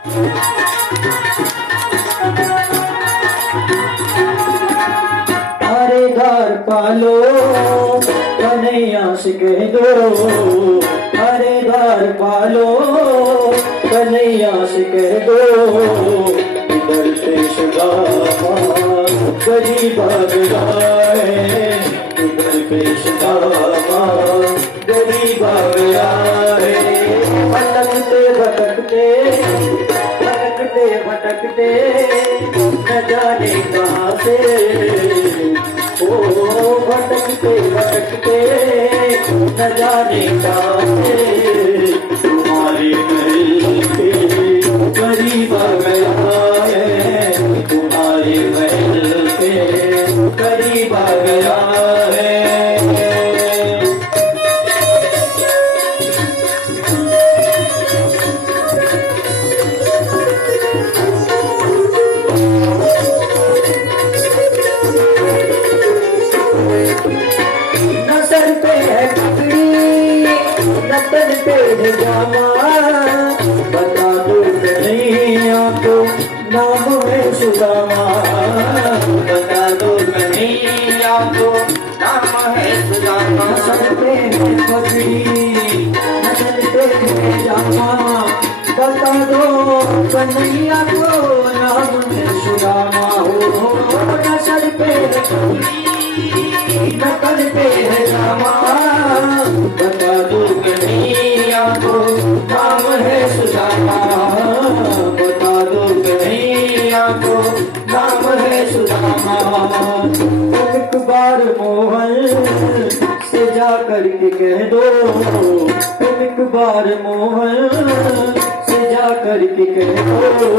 अरे घर पालो कन्हैया से कह दो, अरे घर पालो कन्हैया से कह दो, इधर पेश गामा गरीब आ गया है, इधर पेश गामा गरीब आ गया है। भटकते भटकते भटकते भटकते न जाने कहाँ से, ओ भटकते भटकते न जाने कहाँ से, तुम्हारे महल के करीब आ गया है, तुम्हारे महल के करीब आ गया है। सर पे है पगड़ी न तन पे है जामा, बता दो कन्हैया को नाम है सुदामा, बता दो कन्हैया को नाम है सुदामा। सर पे है पगड़ी न तन पे है जामा, बता दो कन्हैया को नाम है सुदामा। हो न सर पे है पगड़ी न तन पे है जामा, बता दो कन्हैया को नाम है सुदामा, बता दो कन्हैया को नाम है सुदामा। एक बार मोहन से जा करके कह दो, एक बार मोहन से जा करके कह दो,